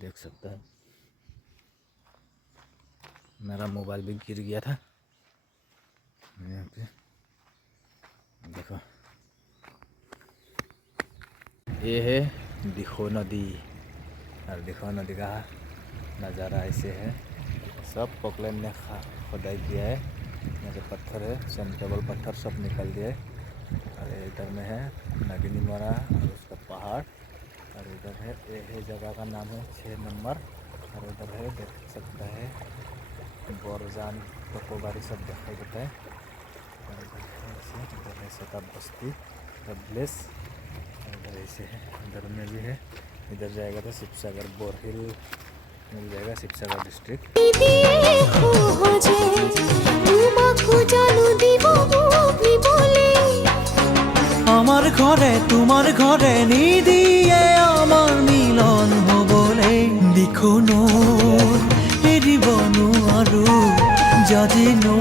देख सकते हैं मेरा मोबाइल भी गिर गया था यहाँ पे। देखो ये है दिखो नदी, और दिखो नदी का नज़ारा ऐसे है। सब पोकलैंड ने खुदाई किया है, यहाँ पे पत्थर है, सनकेबल पत्थर सब निकल दिए। और इधर में है नगिनीमोरा और उसका पहाड़, और इधर है ये जगह का नाम है 6 नंबर। और उधर है देख सकता है बोरजान टोकोबारी सब दिखाई देता है। और इधर है शताब बस्ती रबलेस, इधर ऐसे है, इधर में भी है। इधर जाएगा तो शिवसागर बोरहिल मिल जाएगा, शिवसागर डिस्ट्रिक्ट। আমার ঘরে তোমার ঘরে নিদিয়ে আমার মিলন হবলে দেখো নো এরিবনো আরো যাদিনো